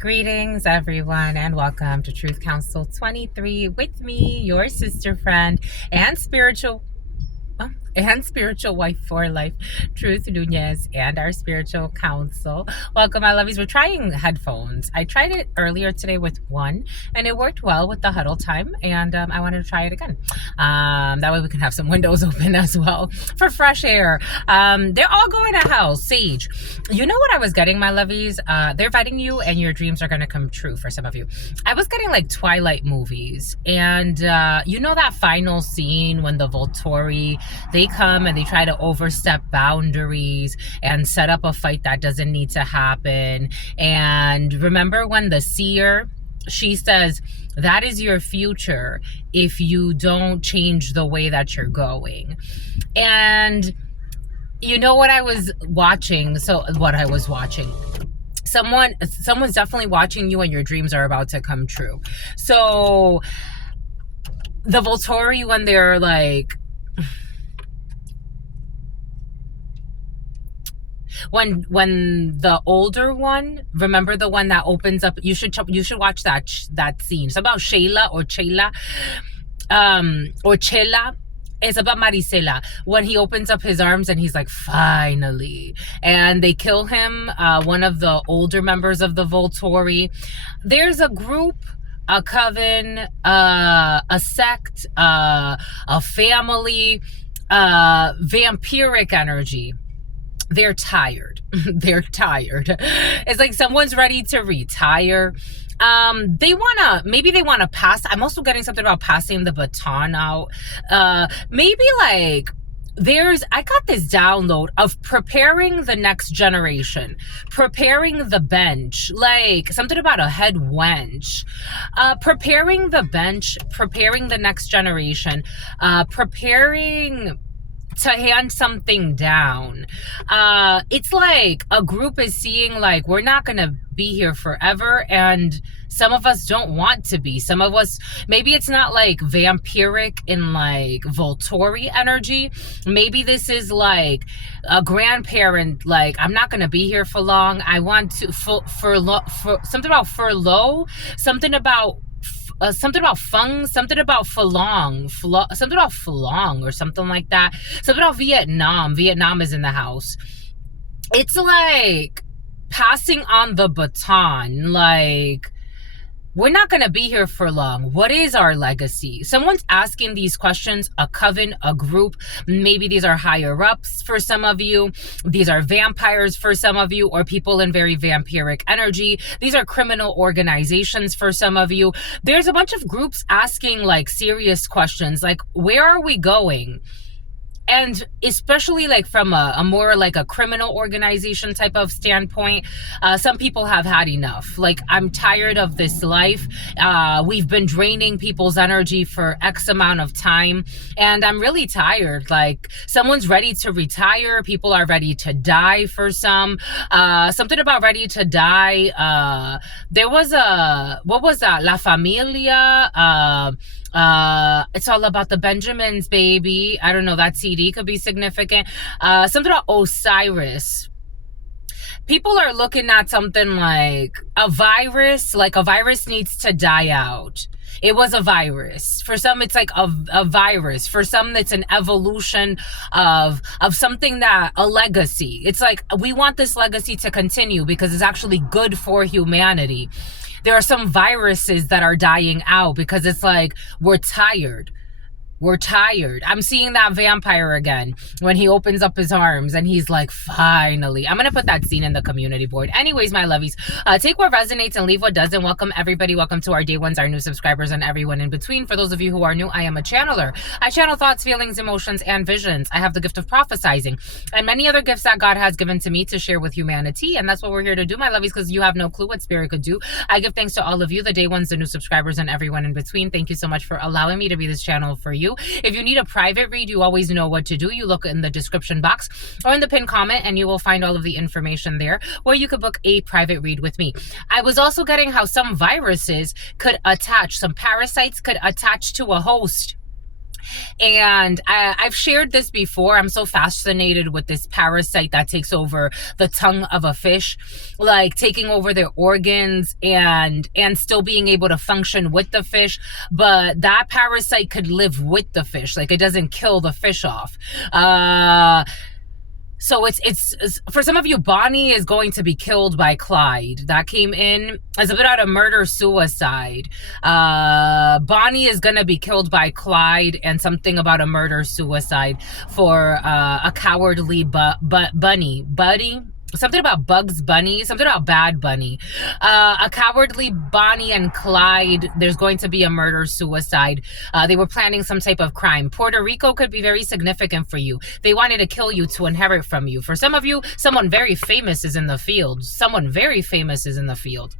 Greetings, everyone, and welcome to Truth Council 23 with me, your sister friend and spiritual wife for life, Truth Nunez, and our spiritual counsel. Welcome, my lovies. We're trying headphones. I tried it earlier today with one, and it worked well with the huddle time, and I wanted to try it again. That way we can have some windows open as well for fresh air. They're all going to hell. Sage, you know what I was getting, my lovies? They're inviting you, and your dreams are going to come true for some of you. I was getting like Twilight movies, and you know that final scene when the Volturi, they come and they try to overstep boundaries and set up a fight that doesn't need to happen. And remember when the seer, she says, that is your future if you don't change the way that you're going. And you know what I was watching? Someone's definitely watching you, and your dreams are about to come true. So the Volturi, when they're like, when the older one, remember the one that opens up, you should watch that scene. It's about Shayla or Chela, or Chela. It's about Maricela, when he opens up his arms and he's like, finally, and they kill him, one of the older members of the Volturi. There's a group, a coven, a sect, a family, vampiric energy. They're tired. They're tired. It's like someone's ready to retire. Maybe they wanna pass. I'm also getting something about passing the baton out. Maybe like I got this download of preparing the next generation, preparing the bench, like something about a head wench, preparing the bench, preparing the next generation, preparing to hand something down. It's like a group is seeing like, we're not gonna be here forever, and some of us don't want to be. Some of us, maybe it's not like vampiric in like Volturi energy. Maybe this is like a grandparent, like, I'm not gonna be here for long. I want to for something about furlough, something about fung, something about something about Fulong or something like that. Something about Vietnam. Vietnam is in the house. It's like passing on the baton, like, we're not going to be here for long. What is our legacy? Someone's asking these questions, a coven, a group. Maybe these are higher ups for some of you. These are vampires for some of you, or people in very vampiric energy. These are criminal organizations for some of you. There's a bunch of groups asking like serious questions, like, where are we going? And especially like from a more like a criminal organization type of standpoint, some people have had enough. Like, I'm tired of this life. We've been draining people's energy for X amount of time, and I'm really tired. Like, someone's ready to retire. People are ready to die for some. Something about ready to die. There was what was that? La Familia. It's all about the Benjamins, baby. I don't know, that CD could be significant. Something about Osiris. People are looking at something like a virus needs to die out. It was a virus. For some, it's like a virus. For some, it's an evolution of something, that a legacy. It's like, we want this legacy to continue because it's actually good for humanity. There are some viruses that are dying out because it's like, we're tired. We're tired. I'm seeing that vampire again when he opens up his arms and he's like, finally. I'm going to put that scene in the community board. Anyways, my lovies, take what resonates and leave what doesn't. Welcome, everybody. Welcome to our day ones, our new subscribers, and everyone in between. For those of you who are new, I am a channeler. I channel thoughts, feelings, emotions, and visions. I have the gift of prophesizing and many other gifts that God has given to me to share with humanity. And that's what we're here to do, my lovies, because you have no clue what spirit could do. I give thanks to all of you, the day ones, the new subscribers, and everyone in between. Thank you so much for allowing me to be this channel for you. If you need a private read, you always know what to do. You look in the description box or in the pinned comment, and you will find all of the information there where you could book a private read with me. I was also getting how some viruses could attach, some parasites could attach to a host. And I've shared this before. I'm so fascinated with this parasite that takes over the tongue of a fish, like taking over their organs and still being able to function with the fish. But that parasite could live with the fish. Like, it doesn't kill the fish off. So it's for some of you, Bonnie is going to be killed by Clyde. That came in as a bit out of murder suicide. Bonnie is going to be killed by Clyde, and something about a murder suicide for a cowardly bunny. Buddy? Something about Bugs Bunny, something about Bad Bunny. A cowardly Bonnie and Clyde. There's going to be a murder suicide. They were planning some type of crime. Puerto Rico could be very significant for you. They wanted to kill you to inherit from you. For some of you, someone very famous is in the field. Someone very famous is in the field.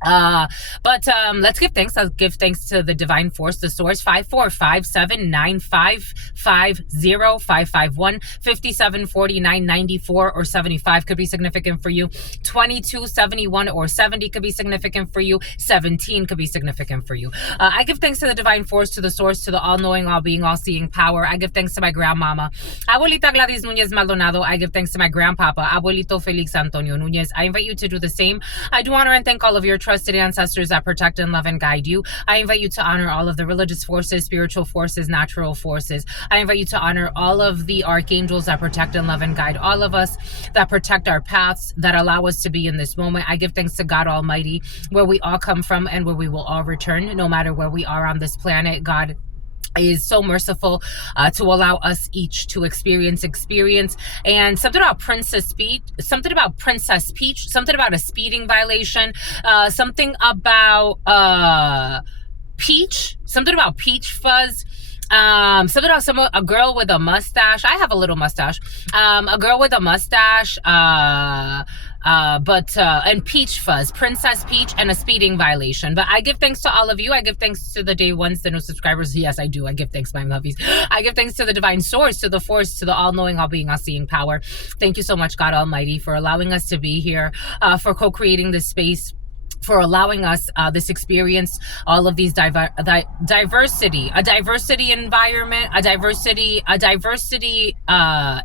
But let's give thanks. I'll give thanks to the divine force, the source. 54579550551 574994 or 75 could be significant for you. 2271 or 70 could be significant for you. 17 could be significant for you. I give thanks to the divine force, to the source, to the all-knowing, all-being, all-seeing power. I give thanks to my grandmama, Abuelita Gladys Nunez Maldonado. I give thanks to my grandpapa, Abuelito Felix Antonio Nunez. I invite you to do the same. I do honor and thank all of your trusted ancestors that protect and love and guide you. I invite you to honor all of the religious forces, spiritual forces, natural forces. I invite you to honor all of the archangels that protect and love and guide all of us, that protect our paths, that allow us to be in this moment. I give thanks to God Almighty, where we all come from and where we will all return, no matter where we are on this planet. God is so merciful to allow us each to experience. And something about Princess Peach, something about a speeding violation, something about Peach, something about peach fuzz. Something about a girl with a mustache. I have a little mustache. A girl with a mustache, and peach fuzz, Princess Peach, and a speeding violation. But I give thanks to all of you. I give thanks to the day ones, the new subscribers. Yes, I do. I give thanks, my lovies. I give thanks to the divine source, to the force, to the all-knowing, all-being, all-seeing power. Thank you so much, God Almighty, for allowing us to be here, for co-creating this space, for allowing us this experience, all of these diversity, a diversity environment, a diversity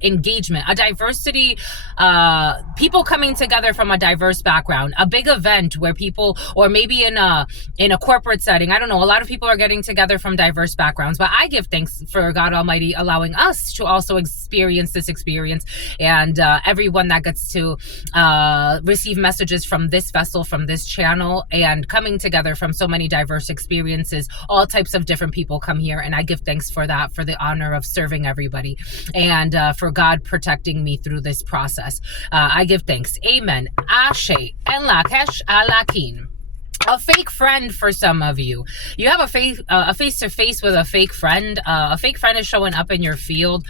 engagement, a diversity people coming together from a diverse background, a big event where people, or maybe in a corporate setting, I don't know, a lot of people are getting together from diverse backgrounds. But I give thanks for God Almighty allowing us to also experience this experience, and everyone that gets to receive messages from this vessel, from this channel, and coming together from so many diverse experiences. All types of different people come here, and I give thanks for that, for the honor of serving everybody, and for God protecting me through this process. I give thanks. Amen. Ashe and Lakesh Alakin. A fake friend for some of you. You have a face-to-face with a fake friend. A fake friend is showing up in your field.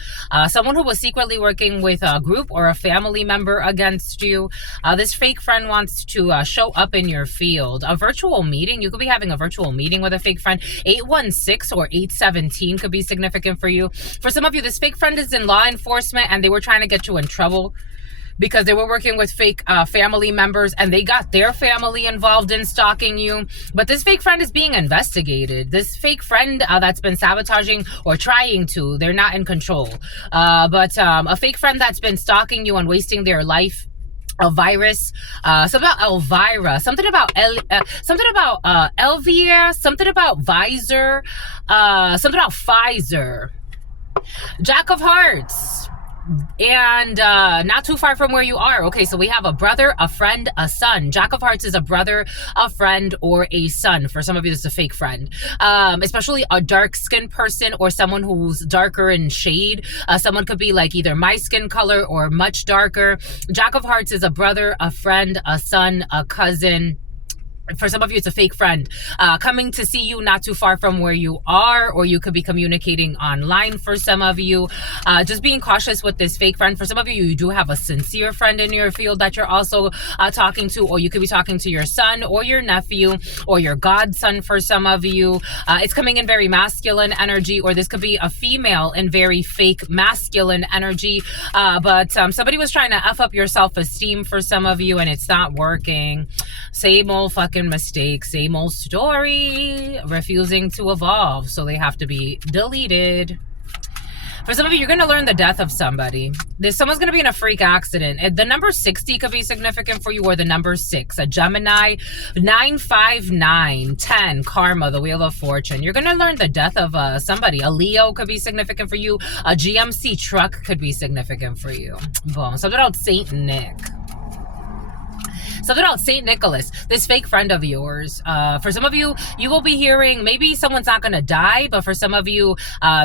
Someone who was secretly working with a group or a family member against you. This fake friend wants to show up in your field. A virtual meeting. You could be having a virtual meeting with a fake friend. 816 or 817 could be significant for you. For some of you, this fake friend is in law enforcement, and they were trying to get you in trouble because they were working with fake family members, and they got their family involved in stalking you. But this fake friend is being investigated. This fake friend that's been sabotaging or trying to, they're not in control. But a fake friend that's been stalking you and wasting their life. A virus, something about Elvira, something about Elvira, something about Visor, something about Pfizer. Jack of Hearts. And not too far from where you are. Okay, so we have a brother, a friend, a son. Jack of Hearts is a brother, a friend, or a son. For some of you, this is a fake friend. Especially a dark-skinned person or someone who's darker in shade. Someone could be like either my skin color or much darker. Jack of Hearts is a brother, a friend, a son, a cousin. For some of you, it's a fake friend coming to see you not too far from where you are, or you could be communicating online. For some of you, just being cautious with this fake friend. For some of you, you do have a sincere friend in your field that you're also talking to, or you could be talking to your son or your nephew or your godson. For some of you, it's coming in very masculine energy, or this could be a female in very fake masculine energy. But somebody was trying to F up your self-esteem for some of you, and it's not working. Same old fucking fucking mistake, same old story, refusing to evolve. So they have to be deleted. For some of you, you're going to learn the death of somebody. Someone's going to be in a freak accident. The number 60 could be significant for you, or the number 6. A Gemini, 959, 10, Karma, the Wheel of Fortune. You're going to learn the death of somebody. A Leo could be significant for you. A GMC truck could be significant for you. Boom. Something about Saint Nick. Something about St. Nicholas, this fake friend of yours. For some of you, you will be hearing, maybe someone's not going to die, but for some of you,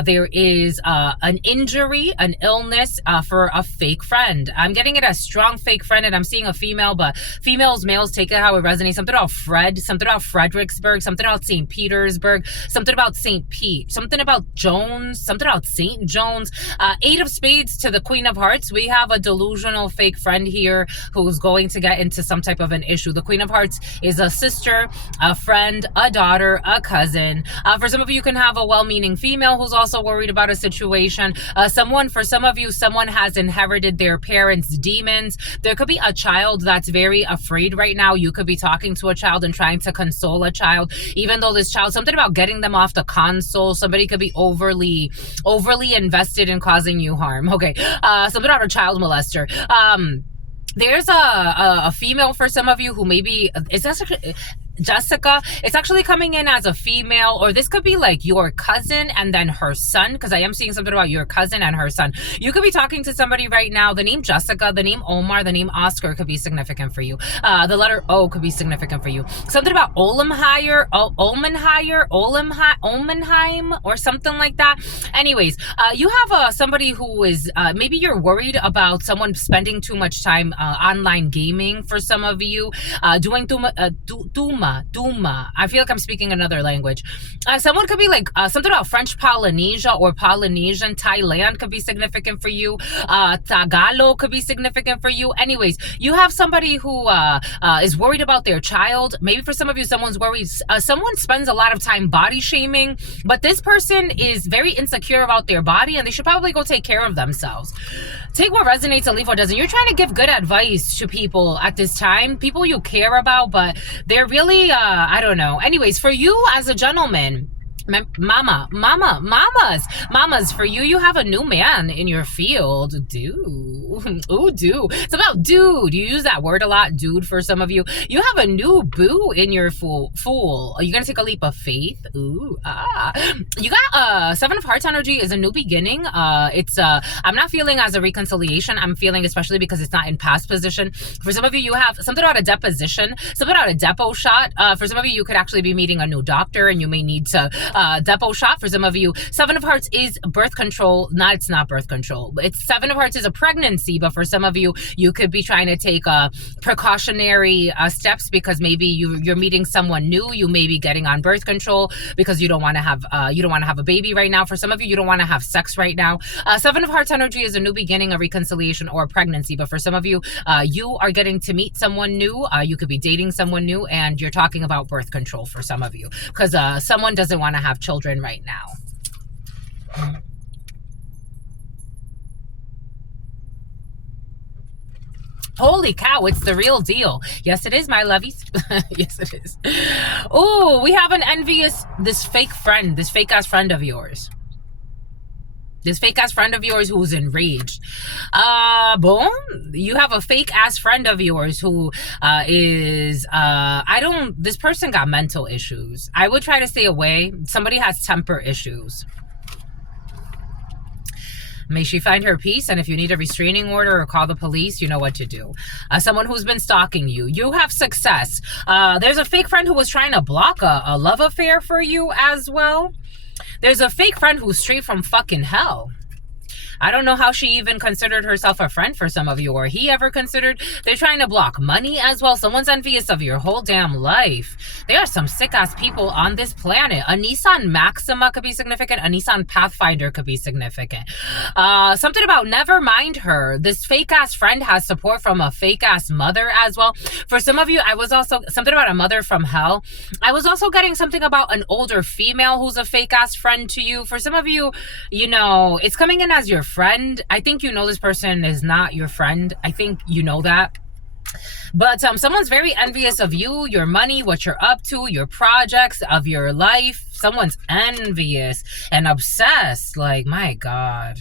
there is an injury, an illness for a fake friend. I'm getting it as strong fake friend, and I'm seeing a female, but females, males, take it how it resonates. Something about Fred, something about Fredericksburg, something about St. Petersburg, something about St. Pete, something about Jones, something about St. Jones. 8 of Spades to the Queen of Hearts. We have a delusional fake friend here who's going to get into some type of an issue. The Queen of Hearts is a sister, a friend, a daughter, a cousin. For some of you, can have a well-meaning female who's also worried about a situation. For some of you, someone has inherited their parents' demons. There could be a child that's very afraid right now. You could be talking to a child and trying to console a child, even though this child, something about getting them off the console. Somebody could be overly invested in causing you harm. Okay, something about a child molester. There's a female for some of you who maybe is actually Jessica. It's actually coming in as a female, or this could be like your cousin and then her son, because I am seeing something about your cousin and her son. You could be talking to somebody right now. The name Jessica, the name Omar, the name Oscar could be significant for you. The letter O could be significant for you. Something about Olmenheim, or something like that. Anyways, you have somebody who is, maybe you're worried about someone spending too much time online gaming. For some of you, doing Duma. I feel like I'm speaking another language. Someone could be like something about French Polynesia or Polynesian. Thailand could be significant for you. Tagalog could be significant for you. Anyways, you have somebody who is worried about their child. Maybe for some of you, someone's worried. Someone spends a lot of time body shaming, but this person is very insecure about their body, and they should probably go take care of themselves. Take what resonates and leave what doesn't. You're trying to give good advice to people at this time, people you care about, but they're really, I don't know. Anyways, for you as a gentleman, mamas, for you, you have a new man in your field. It's about dude. You use that word a lot, dude. For some of you, you have a new boo in your fool. Are you gonna take a leap of faith? You got 7 of Hearts energy is a new beginning. I'm not feeling as a reconciliation. I'm feeling, especially because it's not in past position. For some of you, you have something about a deposition, something about a depo shot. For some of you, you could actually be meeting a new doctor, and you may need to depo shot. For some of you, 7 of Hearts is birth control. It's not birth control. It's 7 of Hearts is a pregnancy, but for some of you, you could be trying to take precautionary steps because maybe you're meeting someone new. You may be getting on birth control because you don't want to have a baby right now. For some of you, you don't want to have sex right now. 7 of Hearts energy is a new beginning, a reconciliation, or a pregnancy. But for some of you, you are getting to meet someone new. You could be dating someone new, and you're talking about birth control for some of you because someone doesn't want to have children right now. Holy cow, it's the real deal. Yes, it is, my lovies. Yes, it is. Oh, we have this fake ass friend of yours. This fake ass friend of yours who's enraged. Boom. You have a fake ass friend of yours who is, this person got mental issues. I would try to stay away. Somebody has temper issues. May she find her peace, and if you need a restraining order or call the police, you know what to do. Someone who's been stalking you. You have success. There's a fake friend who was trying to block a love affair for you as well. There's a fake friend who's straight from fucking hell. I don't know how she even considered herself a friend for some of you, or he ever considered. They're trying to block money as well. Someone's envious of your whole damn life. There are some sick-ass people on this planet. A Nissan Maxima could be significant. A Nissan Pathfinder could be significant. Something about never mind her. This fake-ass friend has support from a fake-ass mother as well. For some of you, I was also, something about a mother from hell. I was also getting something about an older female who's a fake-ass friend to you. For some of you, you know, it's coming in as your friend. I think you know this person is not your friend. I think you know that. But someone's very envious of you, your money, what you're up to, your projects of your life. Someone's envious and obsessed. Like, my God.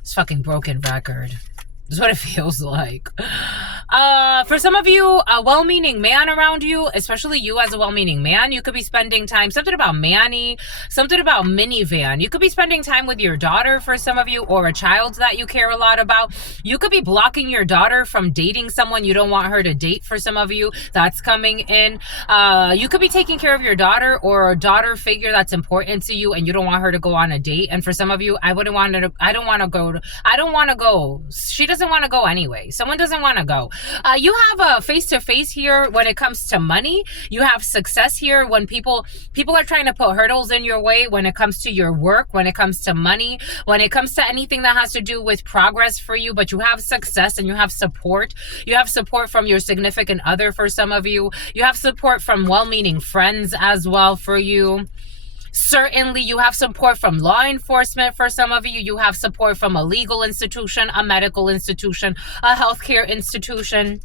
It's fucking broken record. That's what it feels like. For some of you, a well-meaning man around you, especially you as a well-meaning man, you could be spending time, something about Manny, something about minivan. You could be spending time with your daughter for some of you, or a child that you care a lot about. You could be blocking your daughter from dating someone you don't want her to date for some of you. That's coming in. You could be taking care of your daughter or a daughter figure that's important to you and you don't want her to go on a date. And for some of you, I don't want to go. She doesn't want to go anyway. Someone doesn't want to go. You have a face-to-face here when it comes to money. You have success here when people are trying to put hurdles in your way when it comes to your work, when it comes to money, when it comes to anything that has to do with progress for you, but you have success and you have support. You have support from your significant other for some of you. You have support from well-meaning friends as well for you. Certainly, you have support from law enforcement for some of you. You have support from a legal institution, a medical institution, a healthcare institution.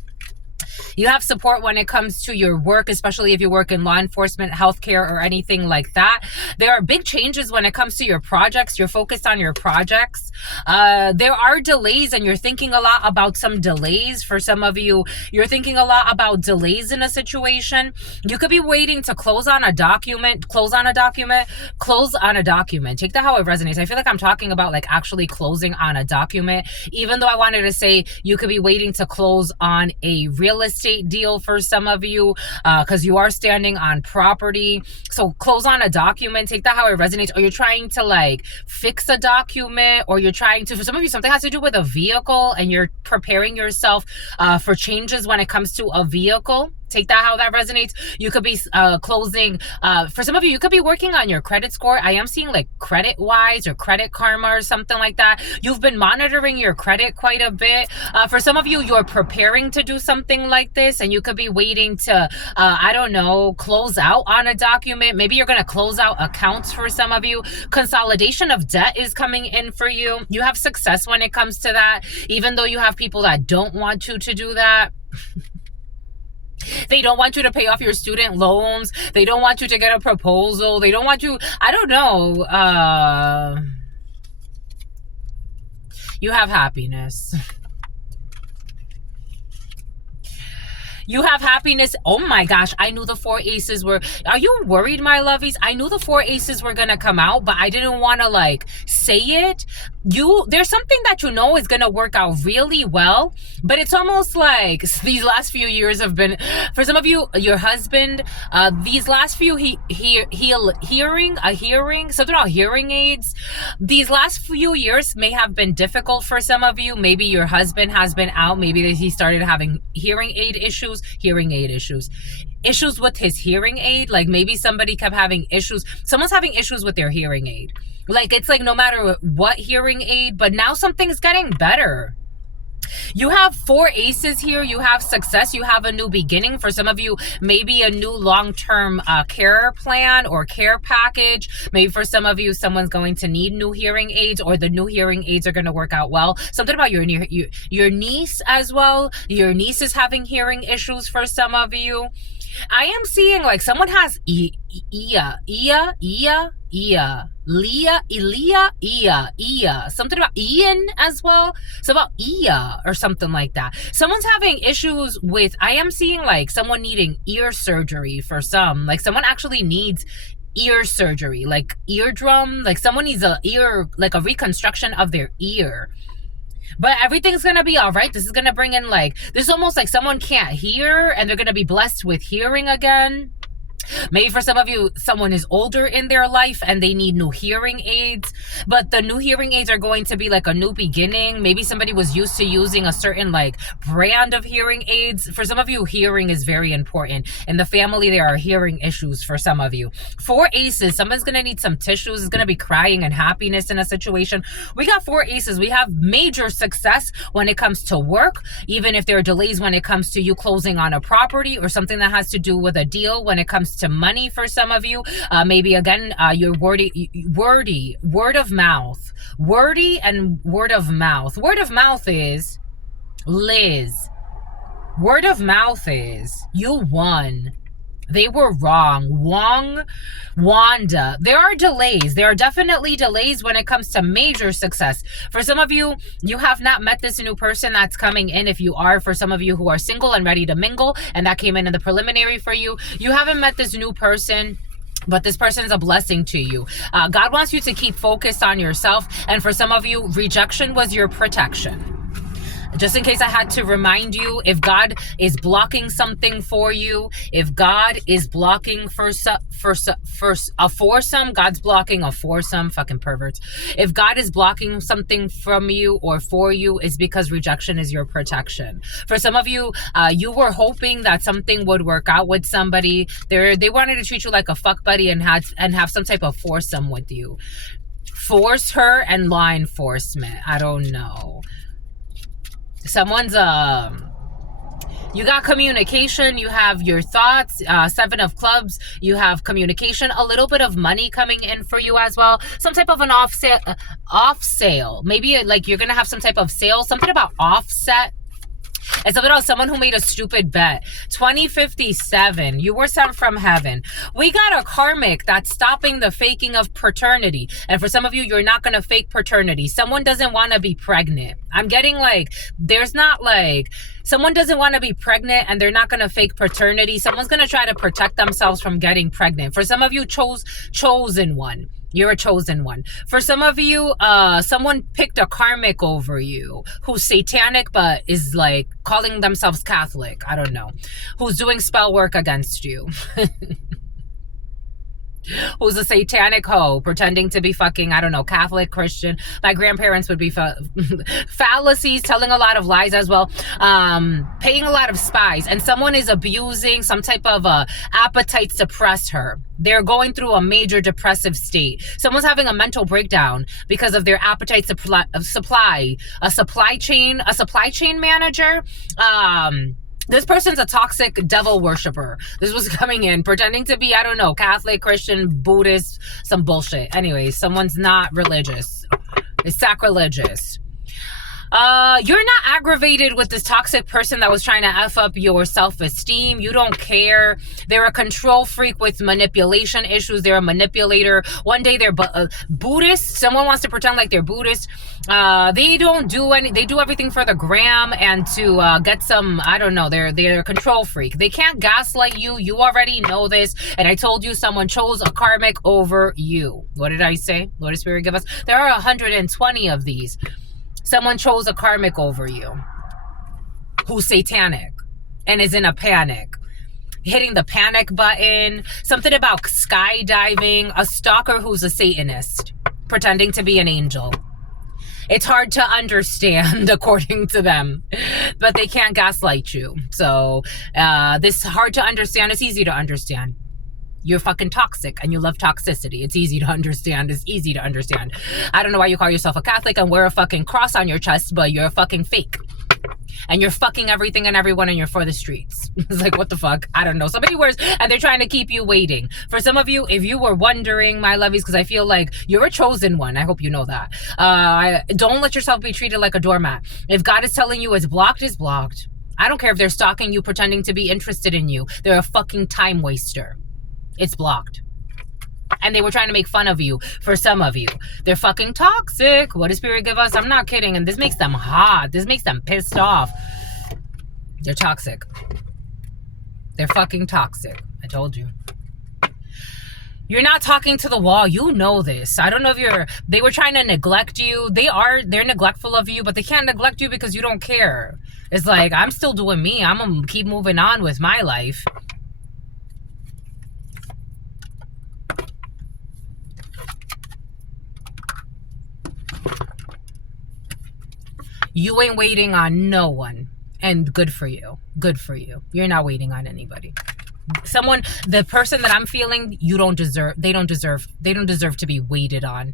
You have support when it comes to your work, especially if you work in law enforcement, healthcare, or anything like that. There are big changes when it comes to your projects. You're focused on your projects. There are delays, and you're thinking a lot about some delays. For some of you, you're thinking a lot about delays in a situation. You could be waiting to close on a document. Take that how it resonates. I feel like I'm talking about like actually closing on a document, even though I wanted to say you could be waiting to close on a real estate deal for some of you, because you are standing on property. So close on a document, take that how it resonates. Or you're trying to like fix a document, or you're trying to, for some of you, something has to do with a vehicle and you're preparing yourself for changes when it comes to a vehicle. Take that how that resonates. You could be closing, for some of you, you could be working on your credit score. I am seeing like credit wise or credit karma or something like that. You've been monitoring your credit quite a bit. For some of you, you're preparing to do something like this, and you could be waiting to, I don't know, close out on a document. Maybe you're going to close out accounts for some of you. Consolidation of debt is coming in for you. You have success when it comes to that, even though you have people that don't want you to do that. They don't want you to pay off your student loans. They don't want you to get a proposal. They don't want you, I don't know. You have happiness. You have happiness. Oh my gosh, I knew the 4 aces were, are you worried, my lovies? I knew the 4 aces were gonna come out, but I didn't want to like say it. There's something that you know is gonna work out really well, but it's almost like these last few years have been, for some of you, your husband, these last few something about hearing aids. These last few years may have been difficult for some of you. Maybe your husband has been out. Maybe he started having hearing aid issues with his hearing aid. Like maybe somebody kept having issues. Someone's having issues with their hearing aid. Like it's like no matter what hearing aid, but now something's getting better. You have 4 aces here. You have success. You have a new beginning. For some of you, maybe a new long-term care plan or care package. Maybe for some of you, someone's going to need new hearing aids, or the new hearing aids are going to work out well. Something about your niece as well. Your niece is having hearing issues for some of you. I am seeing like someone has something about Ian as well. So about Ia or something like that. Someone's having issues with, I am seeing like someone needing ear surgery for some. Like someone actually needs ear surgery, like eardrum, like someone needs a ear, like a reconstruction of their ear. But everything's going to be all right. This is going to bring in like, this is almost like someone can't hear and they're going to be blessed with hearing again. Maybe for some of you, someone is older in their life and they need new hearing aids, but the new hearing aids are going to be like a new beginning. Maybe somebody was used to using a certain like brand of hearing aids. For some of you, hearing is very important. In the family, there are hearing issues for some of you. 4 aces, someone's going to need some tissues, is going to be crying and happiness in a situation. We got 4 aces. We have major success when it comes to work, even if there are delays when it comes to you closing on a property or something that has to do with a deal when it comes to money for some of you. Maybe again, your word of mouth. Wordy and word of mouth. Word of mouth is Liz. Word of mouth is you won. They were wrong. Wanda. There are delays. There are definitely delays when it comes to major success. For some of you, you have not met this new person that's coming in. If you are, for some of you who are single and ready to mingle, and that came in the preliminary for you, you haven't met this new person. But this person is a blessing to you. God wants you to keep focused on yourself. And for some of you, rejection was your protection. Just in case I had to remind you, if God is blocking something for you, if God is blocking for a foursome, God's blocking a foursome, fucking perverts. If God is blocking something from you or for you, it's because rejection is your protection. For some of you, you were hoping that something would work out with somebody. They wanted to treat you like a fuck buddy and have some type of foursome with you. Force her and law enforcement. I don't know. Someone's you got communication, you have your thoughts, 7 of clubs, you have communication, a little bit of money coming in for you as well, some type of an off sale, maybe like you're gonna have some type of sale, something about offset. It's something about someone who made a stupid bet. 2057, you were sent from heaven. We got a karmic that's stopping the faking of paternity. And for some of you, you're not going to fake paternity. Someone doesn't want to be pregnant. I'm getting like, there's not like, someone doesn't want to be pregnant and they're not going to fake paternity. Someone's going to try to protect themselves from getting pregnant. For some of you, chosen one. You're a chosen one. For some of you, someone picked a karmic over you who's satanic but is like calling themselves Catholic. I don't know. Who's doing spell work against you. Who's a satanic hoe pretending to be fucking, I don't know, Catholic, Christian. My grandparents would be fallacies, telling a lot of lies as well, paying a lot of spies. And someone is abusing some type of appetite suppress her. They're going through a major depressive state. Someone's having a mental breakdown because of their appetite supply, a supply chain manager. This person's a toxic devil worshiper. This was coming in, pretending to be, I don't know, Catholic, Christian, Buddhist, some bullshit. Anyways, someone's not religious. It's sacrilegious. You're not aggravated with this toxic person that was trying to F up your self-esteem. You don't care. They're a control freak with manipulation issues. They're a manipulator. One day they're Buddhist. Someone wants to pretend like they're Buddhist. They don't do they do everything for the gram and to get some, I don't know, they're a control freak. They can't gaslight you. You already know this. And I told you someone chose a karmic over you. What did I say? Lord Spirit, give us. There are 120 of these. Someone chose a karmic over you who's satanic and is in a panic. Hitting the panic button. Something about skydiving. A stalker who's a Satanist. Pretending to be an angel. It's hard to understand according to them. But they can't gaslight you. So this hard to understand is easy to understand. You're fucking toxic and you love toxicity. It's easy to understand. It's easy to understand. I don't know why you call yourself a Catholic and wear a fucking cross on your chest, but you're a fucking fake. And you're fucking everything and everyone and you're for the streets. It's like, what the fuck? I don't know. Somebody wears, and they're trying to keep you waiting. For some of you, if you were wondering, my lovies, because I feel like you're a chosen one. I hope you know that. Don't let yourself be treated like a doormat. If God is telling you it's blocked, it's blocked. I don't care if they're stalking you, pretending to be interested in you. They're a fucking time waster. It's blocked. And they were trying to make fun of you for some of you. They're fucking toxic. What does Spirit give us? I'm not kidding. And this makes them hot. This makes them pissed off. They're toxic. They're fucking toxic. I told you. You're not talking to the wall. You know this. I don't know if they were trying to neglect you. They're neglectful of you, but they can't neglect you because you don't care. It's like, I'm still doing me. I'm going to keep moving on with my life. You ain't waiting on no one. And good for you. Good for you. You're not waiting on anybody. The person that I'm feeling, they don't deserve to be waited on.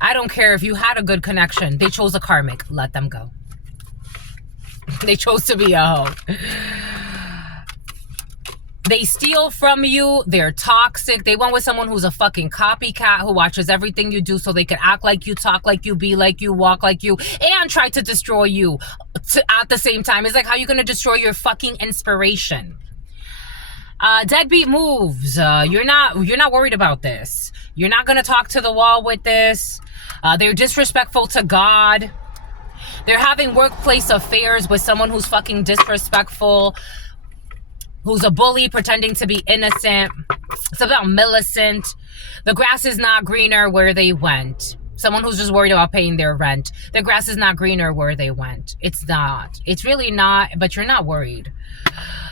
I don't care if you had a good connection. They chose a karmic. Let them go. They chose to be a hoe. They steal from you. They're toxic. They went with someone who's a fucking copycat who watches everything you do so they can act like you, talk like you, be like you, walk like you, and try to destroy you at the same time. It's like, how you going to destroy your fucking inspiration? Deadbeat moves. You're not worried about this. You're not going to talk to the wall with this. They're disrespectful to God. They're having workplace affairs with someone who's fucking disrespectful, who's a bully pretending to be innocent. It's about Millicent. The grass is not greener where they went. Someone who's just worried about paying their rent. The grass is not greener where they went. It's not. It's really not, but you're not worried.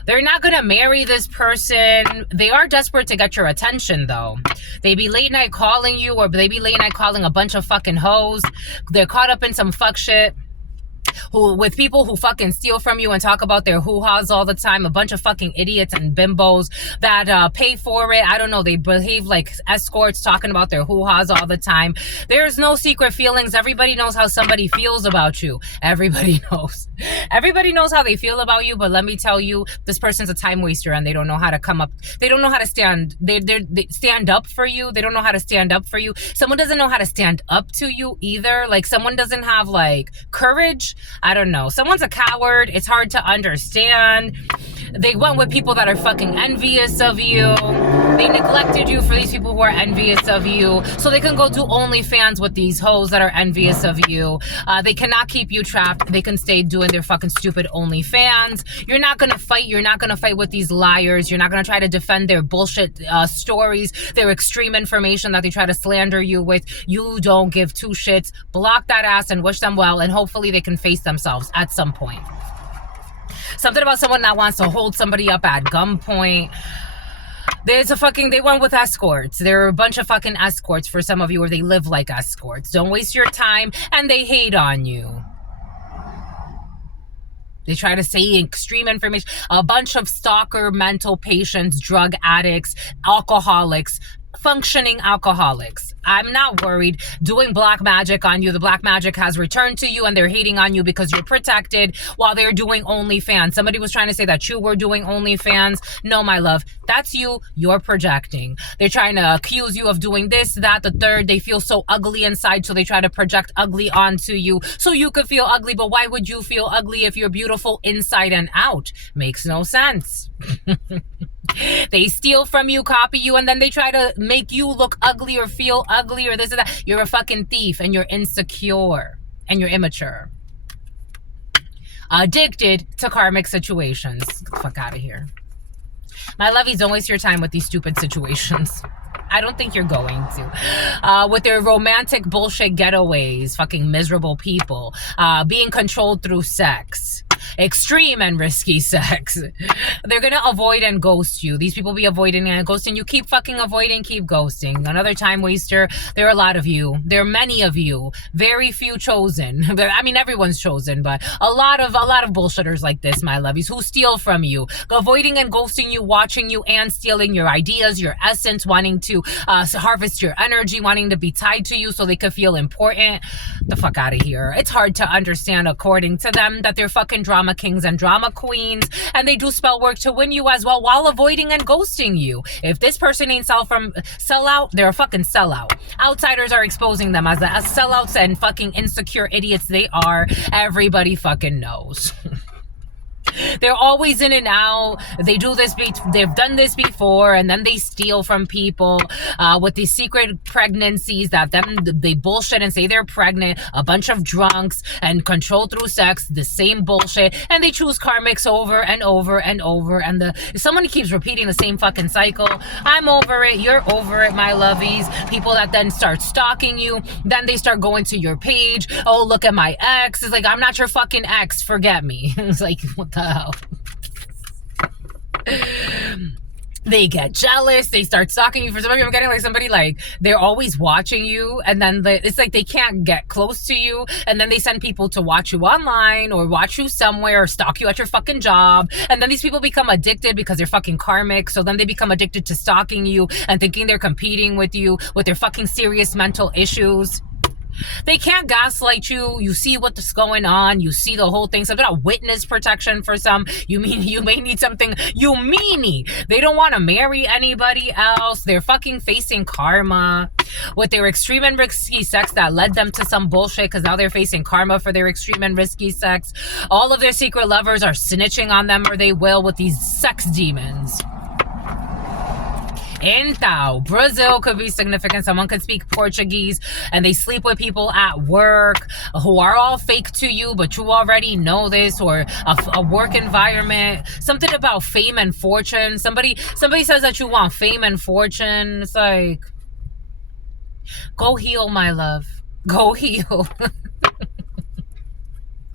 They're not going to marry this person. They are desperate to get your attention, though. They be late night calling you, or they be late night calling a bunch of fucking hoes. They're caught up in some fuck shit. With people who fucking steal from you and talk about their hoo-has all the time. A bunch of fucking idiots and bimbos that pay for it. I don't know. They behave like escorts talking about their hoo-has all the time. There's no secret feelings. Everybody knows how somebody feels about you. Everybody knows. Everybody knows how they feel about you. But let me tell you, this person's a time waster and they don't know how to come up. They don't know how to stand. They stand up for you. They don't know how to stand up for you. Someone doesn't know how to stand up to you either. Like someone doesn't have like courage. I don't know. Someone's a coward. It's hard to understand. They went with people that are fucking envious of you. They neglected you for these people who are envious of you. So they can go do OnlyFans with these hoes that are envious of you. They cannot keep you trapped. They can stay doing their fucking stupid OnlyFans. You're not going to fight. You're not going to fight with these liars. You're not going to try to defend their bullshit stories, their extreme information that they try to slander you with. You don't give two shits. Block that ass and wish them well. And hopefully they can face themselves at some point. Something about someone that wants to hold somebody up at gunpoint. They went with escorts. There are a bunch of fucking escorts for some of you, or they live like escorts. Don't waste your time, and they hate on you. They try to say extreme information. A bunch of stalker, mental patients, drug addicts, alcoholics, functioning alcoholics. I'm not worried. Doing black magic on you. The black magic has returned to you and they're hating on you because you're protected while they're doing OnlyFans. Somebody was trying to say that you were doing OnlyFans. No, my love. That's you. You're projecting. They're trying to accuse you of doing this, that, the third. They feel so ugly inside, so they try to project ugly onto you so you could feel ugly. But why would you feel ugly if you're beautiful inside and out? Makes no sense. They steal from you, copy you, and then they try to make you look ugly or feel ugly or this or that. You're a fucking thief and you're insecure and you're immature. Addicted to karmic situations. Get the fuck out of here. My lovies, don't waste your time with these stupid situations. I don't think you're going to. With their romantic bullshit getaways, fucking miserable people, being controlled through sex. Extreme and risky sex. They're gonna avoid and ghost you. These people be avoiding and ghosting you. Keep fucking avoiding, keep ghosting. Another time waster. There are a lot of you. There are many of you. Very few chosen. I mean, everyone's chosen, but a lot of bullshitters like this, my lovies, who steal from you, avoiding and ghosting you, watching you, and stealing your ideas, your essence, wanting to harvest your energy, wanting to be tied to you so they could feel important. The fuck out of here. It's hard to understand, according to them, that they're fucking drama kings and drama queens, and they do spell work to win you as well while avoiding and ghosting you. If this person ain't sellout, they're a fucking sellout. Outsiders are exposing them as the sellouts and fucking insecure idiots they are. Everybody fucking knows. They're always in and out. They do this. They've done this before, and then they steal from people with these secret pregnancies that they bullshit and say they're pregnant. A bunch of drunks and control through sex. The same bullshit, and they choose karmics over and over and over. And someone keeps repeating the same fucking cycle. I'm over it. You're over it, my lovies. People that then start stalking you. Then they start going to your page. Oh, look at my ex. It's like, I'm not your fucking ex. Forget me. It's like, what the hell? They get jealous. They start stalking you. For some of you, I'm getting like somebody like they're always watching you, and then it's like they can't get close to you, and then they send people to watch you online or watch you somewhere or stalk you at your fucking job, and then these people become addicted because they're fucking karmic. So then they become addicted to stalking you and thinking they're competing with you with their fucking serious mental issues. They can't gaslight you. You see what's going on. You see the whole thing. Something about witness protection for some. You may need something. You meanie. They don't want to marry anybody else. They're fucking facing karma with their extreme and risky sex that led them to some bullshit, because now they're facing karma for their extreme and risky sex. All of their secret lovers are snitching on them, or they will, with these sex demons. Então, Brazil could be significant. Someone could speak Portuguese and they sleep with people at work who are all fake to you, but you already know this, or a work environment. Something about fame and fortune. Somebody says that you want fame and fortune. It's like, go heal, my love. Go heal.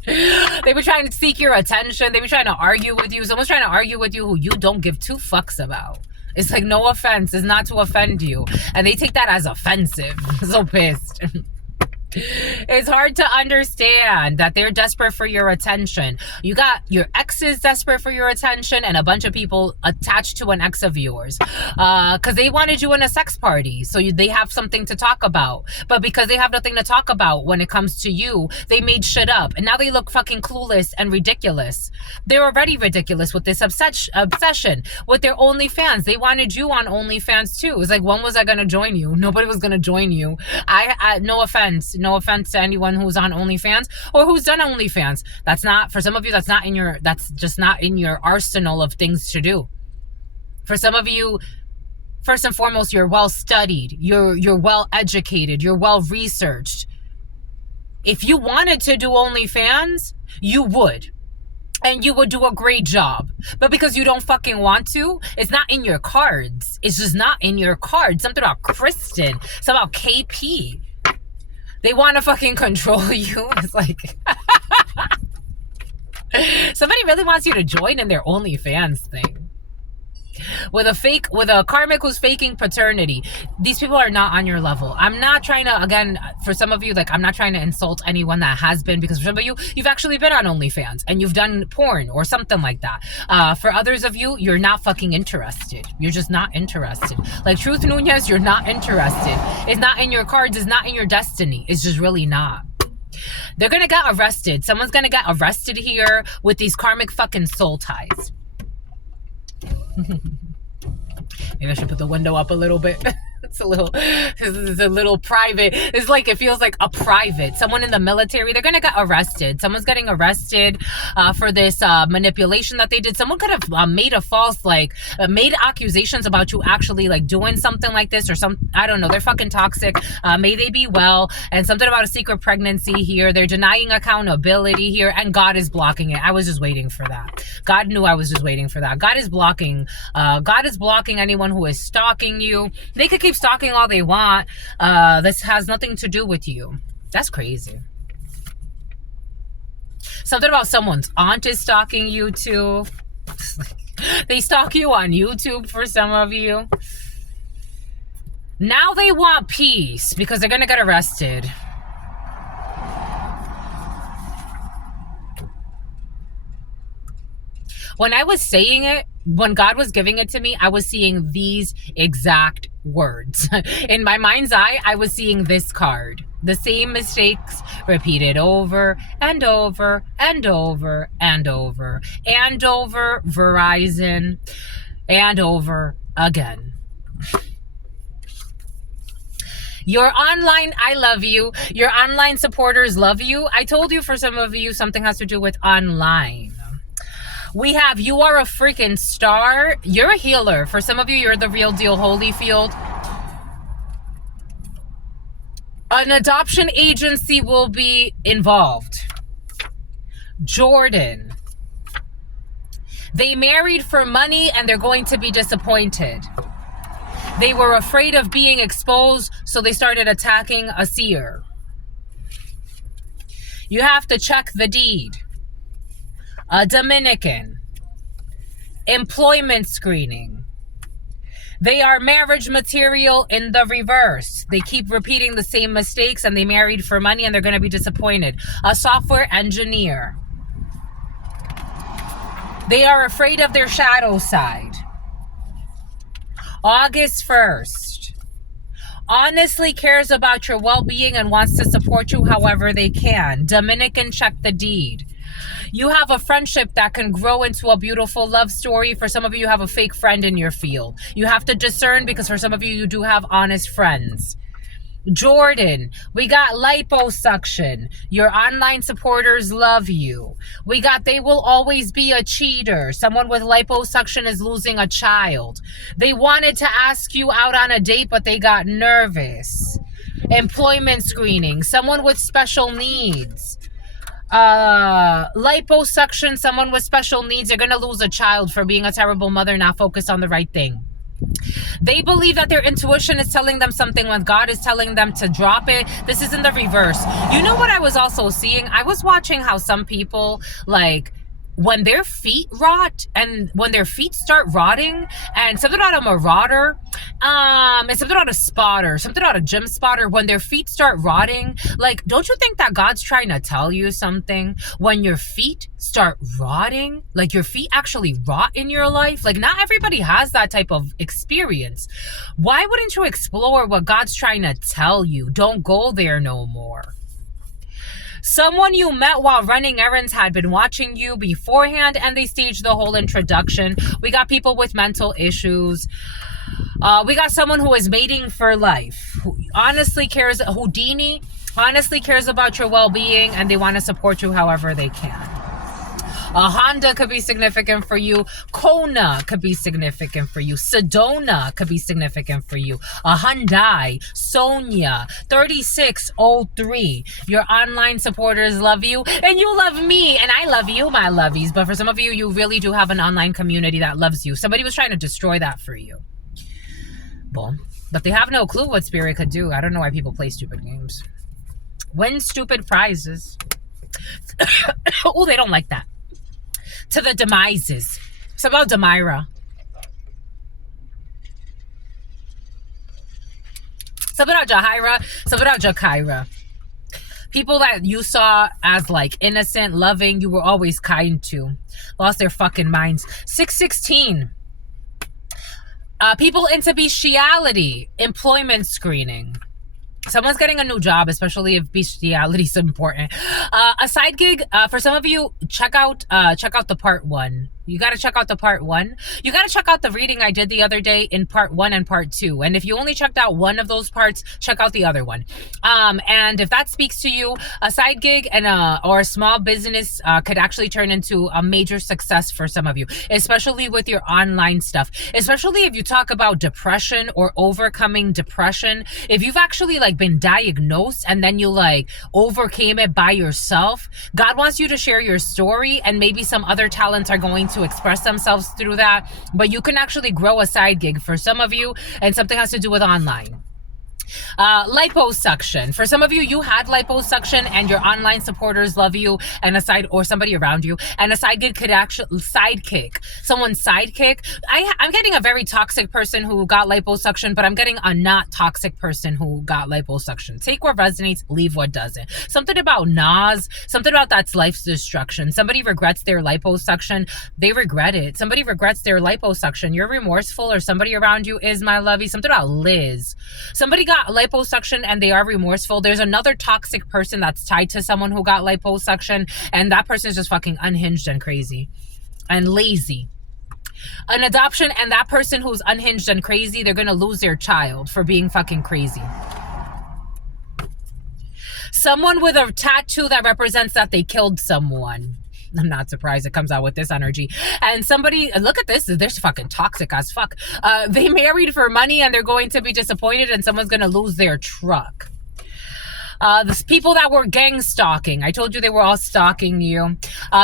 They were trying to seek your attention. They were trying to argue with you. Someone's trying to argue with you who you don't give two fucks about. It's like, no offense. It's not to offend you. And they take that as offensive. So pissed. It's hard to understand that they're desperate for your attention. You got your exes desperate for your attention and a bunch of people attached to an ex of yours. Because they wanted you in a sex party. So they have something to talk about. But because they have nothing to talk about when it comes to you, they made shit up. And now they look fucking clueless and ridiculous. They're already ridiculous with this obsession with their OnlyFans. They wanted you on OnlyFans too. It's like, when was I going to join you? Nobody was going to join you. No offense. No offense to anyone who's on OnlyFans or who's done OnlyFans. That's not, for some of you, that's just not in your arsenal of things to do. For some of you, first and foremost, you're well studied, you're well educated, you're well researched. If you wanted to do OnlyFans, you would. And you would do a great job. But because you don't fucking want to, it's not in your cards. It's just not in your cards. Something about Kristen, something about KP. They want to fucking control you. It's like, somebody really wants you to join in their OnlyFans thing. With a karmic who's faking paternity. These people are not on your level. I'm not trying to, again, for some of you, like, I'm not trying to insult anyone that has been, because for some of you, you've actually been on OnlyFans and you've done porn or something like that. For others of you, you're not fucking interested. You're just not interested. Like Truth Nunez, you're not interested. It's not in your cards. It's not in your destiny. It's just really not. They're gonna get arrested. Someone's gonna get arrested here with these karmic fucking soul ties. Maybe I should put the window up a little bit. It's a little private. It's like, it feels like a private. Someone in the military, they're gonna get arrested. Someone's getting arrested for this manipulation that they did. Someone could have made a false, made accusations about you actually doing something like this, or I don't know. They're fucking toxic. May they be well. And something about a secret pregnancy here. They're denying accountability here, and God is blocking it. I was just waiting for that. God knew I was just waiting for that. God is blocking anyone who is stalking you. They could keep stalking all they want. This has nothing to do with you. That's crazy. Something about someone's aunt is stalking you too. They stalk you on YouTube for some of you. Now they want peace because they're gonna get arrested. When I was saying it, when God was giving it to me, I was seeing these exact words. In my mind's eye, I was seeing this card. The same mistakes repeated over and over and over and over and over Verizon and over again. Your online, I love you. Your online supporters love you. I told you, for some of you, something has to do with online. We have, you are a freaking star. You're a healer. For some of you, you're the real deal, Holyfield. An adoption agency will be involved. Jordan. They married for money and they're going to be disappointed. They were afraid of being exposed, so they started attacking a seer. You have to check the deed. A Dominican. Employment screening. They are marriage material in the reverse. They keep repeating the same mistakes and they married for money and they're going to be disappointed. A software engineer. They are afraid of their shadow side. August 1st. honestly cares about your well-being and wants to support you however they can. Dominican, check the deed. You have a friendship that can grow into a beautiful love story. For some of you have a fake friend in your field. You have to discern, because for some of you, you do have honest friends. Jordan, we got liposuction. Your online supporters love you. We got they will always be a cheater. Someone with liposuction is losing a child. They wanted to ask you out on a date, but they got nervous. Employment screening. Someone with special needs. Liposuction. Someone with special needs. They're gonna lose a child for being a terrible mother, not focused on the right thing. They believe that their intuition is telling them something when God is telling them to drop it. This is in the reverse. You know what I was also seeing? I was watching how some people, like, when their feet rot and when their feet start rotting, and something about a marauder, and something about a spotter, something about a gym spotter, when their feet start rotting, like, don't you think that God's trying to tell you something? When your feet start rotting, like your feet actually rot in your life, like not everybody has that type of experience. Why wouldn't you explore what God's trying to tell you? Don't go there no more. Someone you met while running errands had been watching you beforehand, and they staged the whole introduction. We got people with mental issues. We got someone who is mating for life, who honestly cares, Houdini, honestly cares about your well-being, and they want to support you however they can. A Honda could be significant for you. Kona could be significant for you. Sedona could be significant for you. A Hyundai, Sonia, 3603. Your online supporters love you, and you love me, and I love you, my lovies. But for some of you, you really do have an online community that loves you. Somebody was trying to destroy that for you. Boom. But they have no clue what Spirit could do. I don't know why people play stupid games. Win stupid prizes. Oh, they don't like that. To the demises. It's about Demira. Something about Jahira. Something about Jakira. People that you saw as like innocent, loving, you were always kind to, lost their fucking minds. 616. People into bestiality. Employment screening. Someone's getting a new job, especially if bestiality is important. A side gig, for some of you, check out the part 1. You got to check out the part 1. You got to check out the reading I did the other day in part 1 and part 2. And if you only checked out one of those parts, check out the other one. And if that speaks to you, a side gig and or a small business could actually turn into a major success for some of you, especially with your online stuff. Especially if you talk about depression or overcoming depression. If you've actually like been diagnosed and then you like overcame it by yourself, God wants you to share your story, and maybe some other talents are going to express themselves through that. But you can actually grow a side gig for some of you, and something has to do with online. Liposuction. For some of you, you had liposuction and your online supporters love you, and a side or somebody around you, and a side gig could actually sidekick. Someone's sidekick. I'm getting a very toxic person who got liposuction, but I'm getting a not toxic person who got liposuction. Take what resonates, leave what doesn't. Something about Nas, something about that's life's destruction. Somebody regrets their liposuction. They regret it. Somebody regrets their liposuction. You're remorseful, or somebody around you is, my lovey. Something about Liz. Somebody got liposuction and they are remorseful. There's another toxic person that's tied to someone who got liposuction, and that person is just fucking unhinged and crazy and lazy. An adoption, and that person who's unhinged and crazy, they're gonna lose their child for being fucking crazy. Someone with a tattoo that represents that they killed someone. I'm not surprised it comes out with this energy. And somebody, look at this, they're fucking toxic as fuck. They married for money and they're going to be disappointed, and someone's going to lose their truck. The people that were gang stalking, I told you they were all stalking you.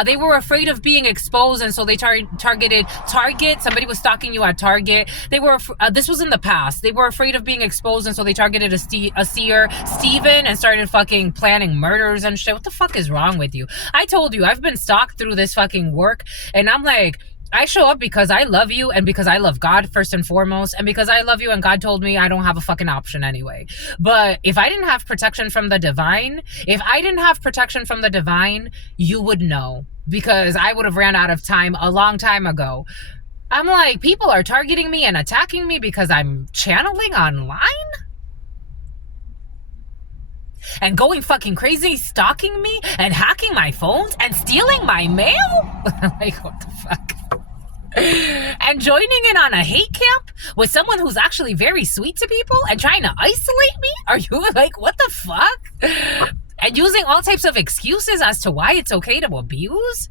They were afraid of being exposed, and so they targeted Target. Somebody was stalking you at Target. They were this was in the past. They were afraid of being exposed, and so they targeted a seer, Steven, and started fucking planning murders and shit. What the fuck is wrong with you? I told you, I've been stalked through this fucking work, and I'm like, I show up because I love you, and because I love God first and foremost, and because I love you and God told me I don't have a fucking option anyway. But if I didn't have protection from the divine, you would know, because I would have ran out of time a long time ago. I'm like, people are targeting me and attacking me because I'm channeling online? and going fucking crazy, stalking me and hacking my phones and stealing my mail? Like, what the fuck? And joining in on a hate camp with someone who's actually very sweet to people and trying to isolate me? Are you like, what the fuck? And using all types of excuses as to why it's okay to abuse?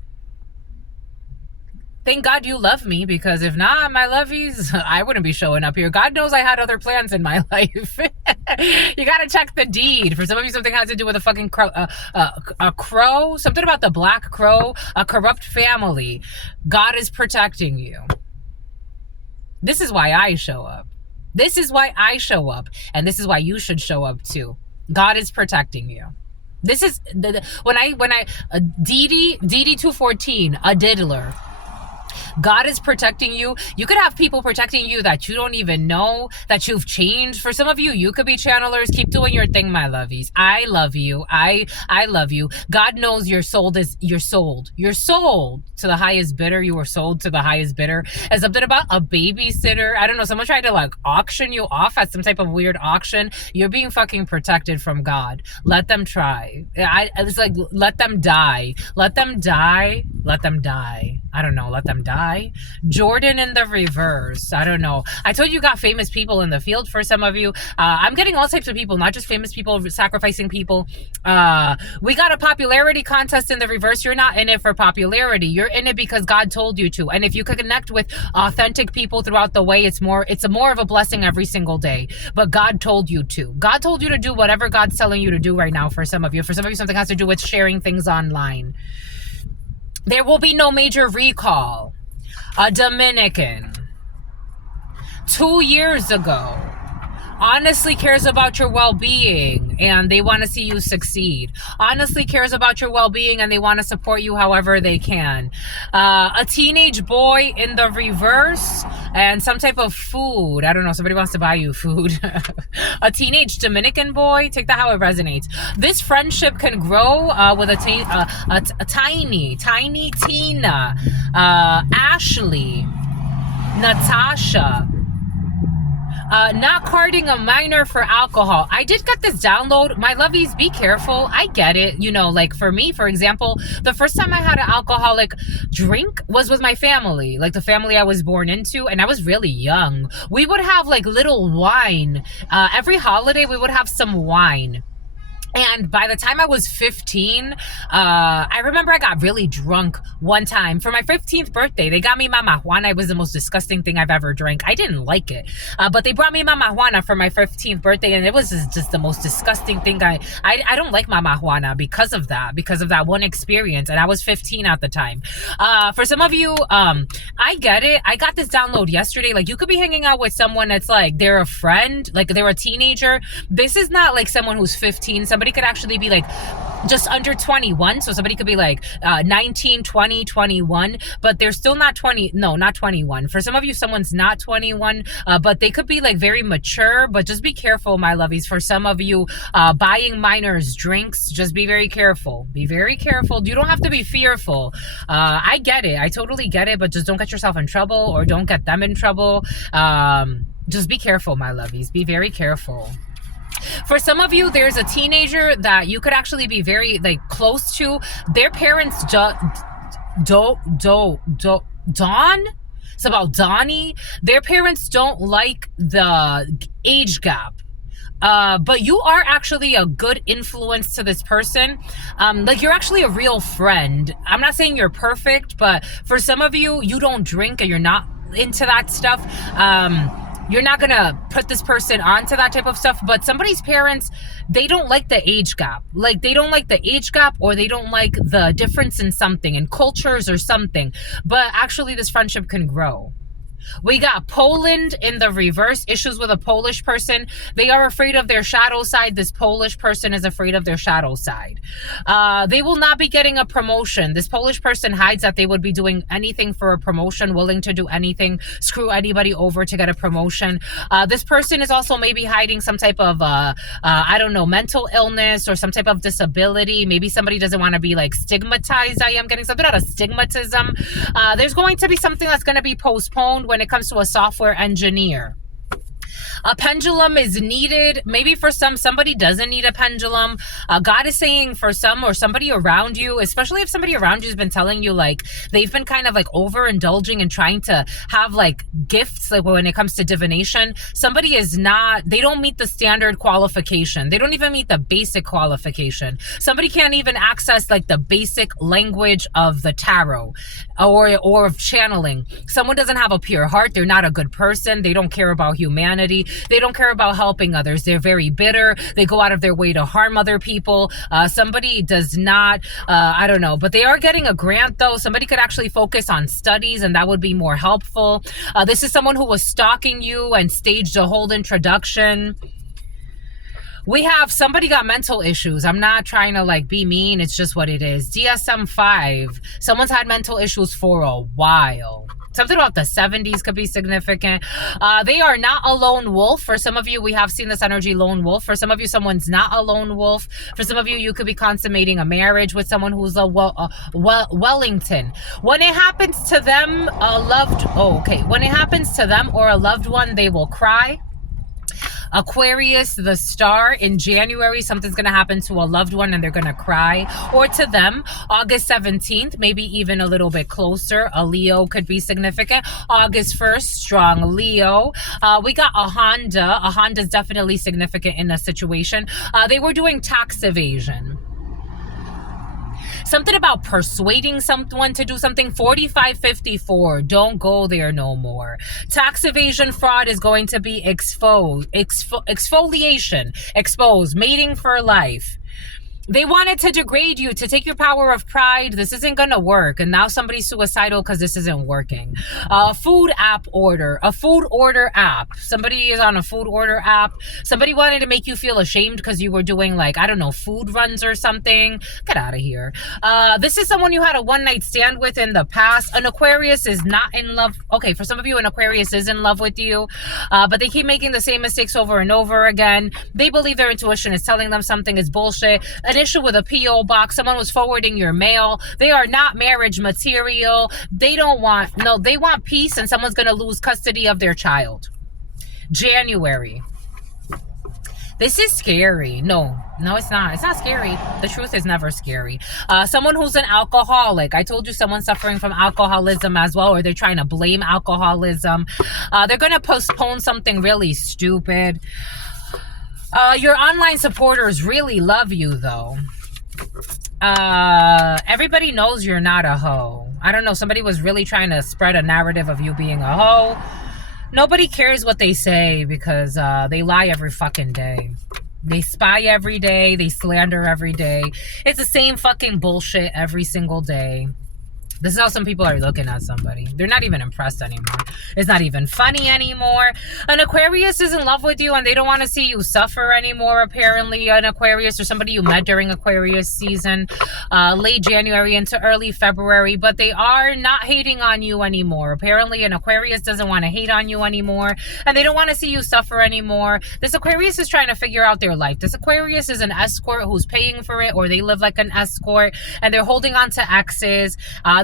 Thank God you love me, because if not, my lovies, I wouldn't be showing up here. God knows I had other plans in my life. You gotta check the deed. For some of you, something has to do with a fucking crow, a crow, something about the black crow, a corrupt family. God is protecting you. This is why I show up. This is why I show up, and this is why you should show up too. God is protecting you. This is when I DD 214, a diddler. God is protecting you. You could have people protecting you that you don't even know, that you've changed. For some of you, you could be channelers. Keep doing your thing, my lovies. I love you. I love you. God knows you're sold. You're sold to the highest bidder. You were sold to the highest bidder. And something about a babysitter. I don't know. Someone tried to like auction you off at some type of weird auction. You're being fucking protected from God. Let them try. It's like, let them die. Let them die. Let them die. I don't know. Let them die. Jordan in the reverse. I don't know. I told you got famous people in the field for some of you. I'm getting all types of people, not just famous people sacrificing people. We got a popularity contest in the reverse. You're not in it for popularity. You're in it because God told you to. And if you could connect with authentic people throughout the way, it's more of a blessing every single day. But God told you to. God told you to do whatever God's telling you to do right now for some of you. For some of you, something has to do with sharing things online. There will be no major recall. A Dominican 2 years ago honestly cares about your well-being and they want to see you succeed. Honestly cares about your well-being and they want to support you however they can. A teenage boy in the reverse and some type of food. I don't know. Somebody wants to buy you food. A teenage Dominican boy. Take that how it resonates. This friendship can grow with a tiny Tina, Ashley, Natasha. Not carding a minor for alcohol. I did get this download. My lovies, be careful. I get it. You know, like for me, for example, the first time I had an alcoholic drink was with my family, like the family I was born into, and I was really young. We would have like little wine. Every holiday, we would have some wine. And by the time I was 15, I remember I got really drunk one time. For my 15th birthday, they got me Mama Juana. It was the most disgusting thing I've ever drank. I didn't like it. But they brought me Mama Juana for my 15th birthday, and it was just the most disgusting thing. I don't like Mama Juana because of that one experience. And I was 15 at the time. For some of you, I get it. I got this download yesterday. Like, you could be hanging out with someone that's like, they're a friend, like they're a teenager. This is not like someone who's 15. Somebody could actually be like just under 21. So somebody could be like 19, 20, 21, but they're still not 20. No, not 21. For some of you, someone's not 21, but they could be like very mature. But just be careful, my lovies. For some of you, buying minors drinks, just be very careful. Be very careful. You don't have to be fearful. I get it. I totally get it. But just don't get yourself in trouble or don't get them in trouble. Just be careful, my lovies. Be very careful. For some of you, there's a teenager that you could actually be very like close to. Their parents Dawn. It's about Donnie. Their parents don't like the age gap. But you are actually a good influence to this person. Like, you're actually a real friend. I'm not saying you're perfect, but for some of you, you don't drink and you're not into that stuff. You're not gonna put this person onto that type of stuff, but somebody's parents, they don't like the age gap. Like, they don't like the age gap, or they don't like the difference in something, in cultures or something. But actually, this friendship can grow. We got Poland in the reverse, issues with a Polish person. They are afraid of their shadow side. This Polish person is afraid of their shadow side. They will not be getting a promotion. This Polish person hides that they would be doing anything for a promotion, willing to do anything, screw anybody over to get a promotion. This person is also maybe hiding some type of, I don't know, mental illness or some type of disability. Maybe somebody doesn't want to be like stigmatized. I am getting something out of stigmatism. There's going to be something that's going to be postponed when it comes to a software engineer. A pendulum is needed. Maybe for somebody doesn't need a pendulum. God is saying for some, or somebody around you, especially if somebody around you has been telling you like they've been kind of like overindulging and trying to have like gifts, like when it comes to divination, somebody is not, they don't meet the standard qualification. They don't even meet the basic qualification. Somebody can't even access like the basic language of the tarot or of channeling. Someone doesn't have a pure heart. They're not a good person. They don't care about humanity. They don't care about helping others. They're very bitter. They go out of their way to harm other people. Somebody does not, I don't know, but they are getting a grant though. Somebody could actually focus on studies and that would be more helpful. This is someone who was stalking you and staged a whole introduction. We have somebody got mental issues. I'm not trying to like be mean. It's just what it is. DSM-5. Someone's had mental issues for a while. Something about the 70s could be significant. They are not a lone wolf. For some of you, we have seen this energy lone wolf. For some of you, someone's not a lone wolf. For some of you, you could be consummating a marriage with someone who's a Wellington. When it happens to them, when it happens to them or a loved one, they will cry. Aquarius, the star, in January, something's going to happen to a loved one and they're going to cry. Or to them, August 17th, maybe even a little bit closer. A Leo could be significant. August 1st, strong Leo. We got a Honda. A Honda's definitely significant in a situation. They were doing tax evasion. Something about persuading someone to do something. 4554. Don't go there no more. Tax evasion fraud is going to be exfoliation. Exposed. Mating for life. They wanted to degrade you, to take your power of pride. This isn't going to work. And now somebody's suicidal because this isn't working. Food app order. A food order app. Somebody is on a food order app. Somebody wanted to make you feel ashamed because you were doing like, I don't know, food runs or something. Get out of here. This is someone you had a one-night stand with in the past. An Aquarius is not in love. Okay, for some of you, an Aquarius is in love with you. But they keep making the same mistakes over and over again. They believe their intuition is telling them something is bullshit. An issue with a P.O. box. Someone was forwarding your mail. They are not marriage material. They want peace and someone's going to lose custody of their child. January. This is scary. No, it's not. It's not scary. The truth is never scary. Someone who's an alcoholic. I told you someone suffering from alcoholism as well, or they're trying to blame alcoholism. They're going to postpone something really stupid. Your online supporters really love you, though. Everybody knows you're not a hoe. I don't know. Somebody was really trying to spread a narrative of you being a hoe. Nobody cares what they say because they lie every fucking day. They spy every day. They slander every day. It's the same fucking bullshit every single day. This is how some people are looking at somebody. They're not even impressed anymore. It's not even funny anymore. An Aquarius is in love with you and they don't want to see you suffer anymore, apparently. An Aquarius or somebody you met during Aquarius season, late January into early February. But they are not hating on you anymore. Apparently, an Aquarius doesn't want to hate on you anymore. And they don't want to see you suffer anymore. This Aquarius is trying to figure out their life. This Aquarius is an escort who's paying for it, or they live like an escort. And they're holding on to exes.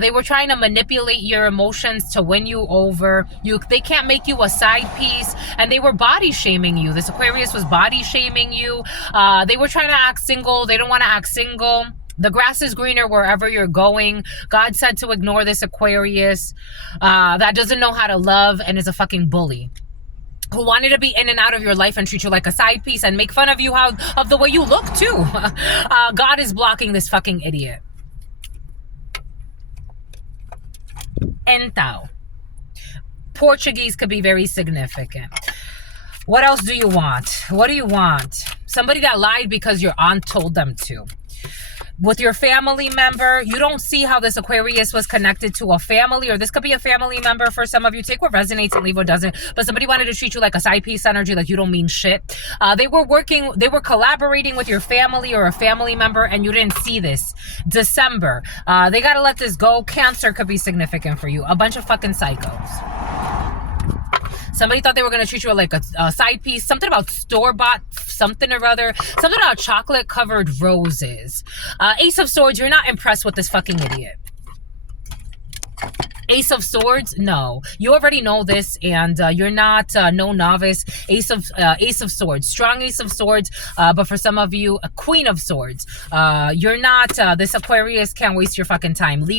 They were trying to manipulate your emotions to win you over. They can't make you a side piece, and they were body shaming you. This Aquarius was body shaming you. They were trying to act single. They don't want to act single. The grass is greener wherever you're going. God said to ignore this Aquarius that doesn't know how to love and is a fucking bully, who wanted to be in and out of your life and treat you like a side piece and make fun of you of the way you look too. God is blocking this fucking idiot. Então, Portuguese could be very significant. What else do you want? What do you want? Somebody that lied because your aunt told them to. With your family member, you don't see how this Aquarius was connected to a family, or this could be a family member for some of you. Take what resonates and leave what doesn't. But somebody wanted to treat you like a side piece energy, like you don't mean shit. They were collaborating with your family or a family member, and you didn't see this. December, they got to let this go. Cancer could be significant for you. A bunch of fucking psychos. Somebody thought they were going to treat you like a side piece. Something about store-bought something or other. Something about chocolate-covered roses. Ace of Swords, you're not impressed with this fucking idiot. Ace of Swords, no. You already know this, and you're not no novice. Ace of Swords, strong Ace of Swords. But for some of you, a Queen of Swords. You're not this Aquarius. Can't waste your fucking time. Leave